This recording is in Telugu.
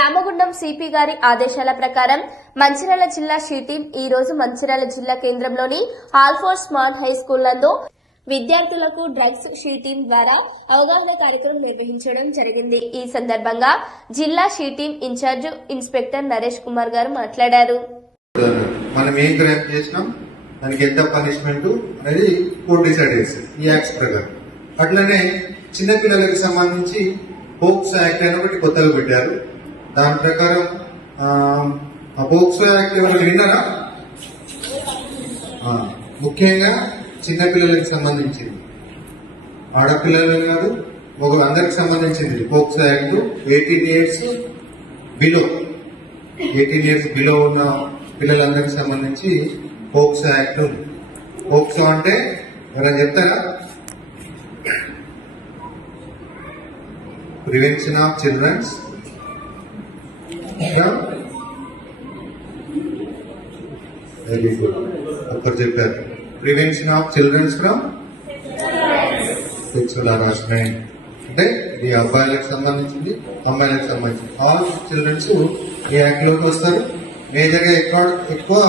రామగుండం సిపి గారి ఆదేశాల ప్రకారం మంచిర్యాల జిల్లా షీటీం ఈ రోజు మంచిర్యాల జిల్లా కేంద్రంలోని ఆల్ఫోర్ స్మార్ట్ హై స్కూల్ నందు విద్యార్థులకు డ్రగ్స్ షీటీం ద్వారా అవగాహన కార్యక్రమం నిర్వహించడం జరిగింది. ఈ సందర్భంగా జిల్లా she team incharge inspector Naresh Kumar గారు మాట్లాడారు. మనం ఏం క్రైమ్ చేసినాం? దానికి ఎంత పనిష్మెంట్ అనేది కోర్టు డిసైడ్ చేస్తుంది ఈ యాక్ట్స్ ప్రకారం. అట్లనే చిన్నపిల్లలకు సంబంధించి హోప్స్ యాక్ట్ అని ఒకటి కొత్తగా పెట్టారు. దాని ప్రకారం ఆ, పోక్సో యాక్ట్ ఎవరు విన్నారా? ముఖ్యంగా చిన్నపిల్లలకు సంబంధించింది. ఆడపిల్లలు కాదు ఒక అందరికి సంబంధించింది POCSO act eighteen years below eighteen years below ఉన్న పిల్లలందరికి సంబంధించి పోక్సో యాక్ట్ ఉంది. పోక్సో అంటే ఎవరైనా చెప్తారా? Prevention of childrens very good ఒక్కరు చెప్పారు. Prevention of childrens from sexual harassment అంటే ఇది అబ్బాయిలకు సంబంధించింది అమ్మాయిలకు సంబంధించింది. ఆల్ చిల్డ్రన్స్ ఈ యాక్ట్లోకి వస్తారు? మేజర్గా ఎక్కువ ఎక్కువ